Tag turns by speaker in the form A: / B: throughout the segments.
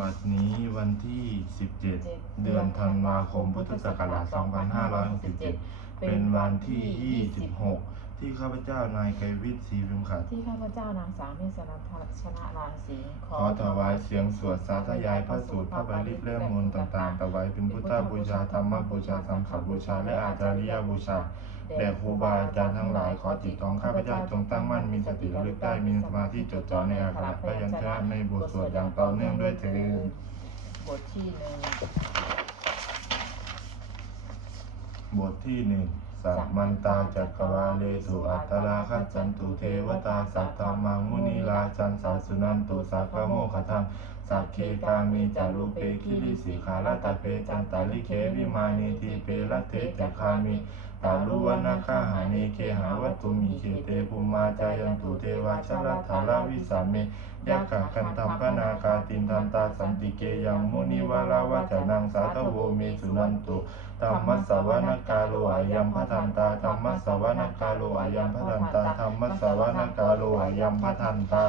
A: บัดนี้วันที่ 17 เดือนธันวาคม พุทธศักราช 2567 เป็นวันที่ 26 ที่ข้าพเจ้านายไกรวิทย์ศรีพิมขัด
B: ที่ข้าพเจ้านางสาวเมษรัตน์ชนะรางสีข
A: ขอถวายเสียงสวดสาธยายพระสูตรพระบาลีและมนต์ต่างๆถวายเป็นพุทธบูชาธรรมบูชาสังฆบูชา และอาจาริยบูชาแด่ครูบาอาจารย์ทั้งหลายขอจิตของข้าพเจ้าจงตั้งมั่นมีสติระลึกได้มีสมาธิจดจ่อในอาคาพยัญชนะในบทสวดอย่างต่อเนื่องด้วยเถิด
B: บทที่หนึ่ง
A: บทที่หนึ่งสัมมันตาจักรวาเลสุอัตตราคัจจันตุเทวตาสัตตามังมุนีลาจันสาสุนันตุสัพพโมคทังสักเคกามีจารุเปคิริสิขาลตเปจันตาลิเควิมานีทีเปละเทจักคามิตาลุวนาคาหาเนเคหาวัตุมิเคเตภูมาจายันตุเทวาชลัทธาลาวิสาเมยักขะกันตัมปนาคาตินทันตาสันติเกยังมุนิวาลาวาจนังสาทโวเมสุนันตุธรรมสวนกาโลอายัมพัทันตาธรรมสวนกาโลอายัมพทันตาธรรมสวนกาโลอายัมพทันตา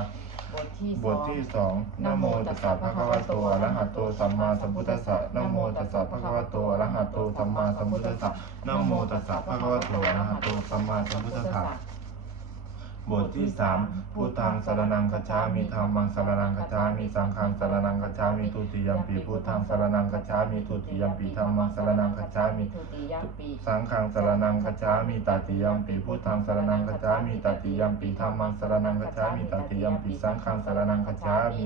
B: บทที่
A: สองนโมตัสสะภะคะวะโตอะระหะโตสัมมาสัมพุทธัสสะนโมตัสสะภะคะวะโตอะระหะโตสัมมาสัมพุทธัสสะนโมตัสสะภะคะวะโตอะระหะโตสัมมาสัมพุทธัสสะ บทที่สามพุทธังสรนังคัจฉามิธรรมังสรนังคัจฉามิสังฆังสรนังคัจฉามิทุติยัมปิพุทธังสรนังคัจฉามิทุติยัมปิธรรมังสรนังคัจฉามิ
B: ทุติยมปี
A: สังฆังสรนังคัจฉามิตติยัมปิพุทธังสรนังคัจฉามิตติยัมปิธัมมังสรนังคัจฉามิตติยัมปิสังฆังสรนังคัจฉามิ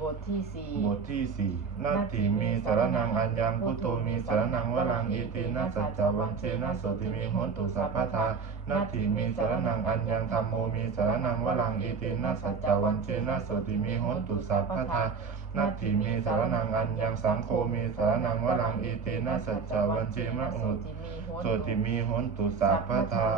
B: บทที่สี่
A: บทที่สี่นาทิมีสารนังอัญญังพุทโธมีสารนังวรังอิตินาสัจจวัญเชนะโสติมีหนตุสัพพทานาทิมีสารนังอัญญังธรรมโมมีสารนังวรังอิตินาสัจจวัญเชนะโสติมีหนตุสัพพทานาทิมีสารนังอัญญังสังโฆมีสารนังวรังอิตินาสัจจวัญเชมะ
B: โส
A: อุ
B: ติมีโหน
A: ติมีโหนตุสัพพทา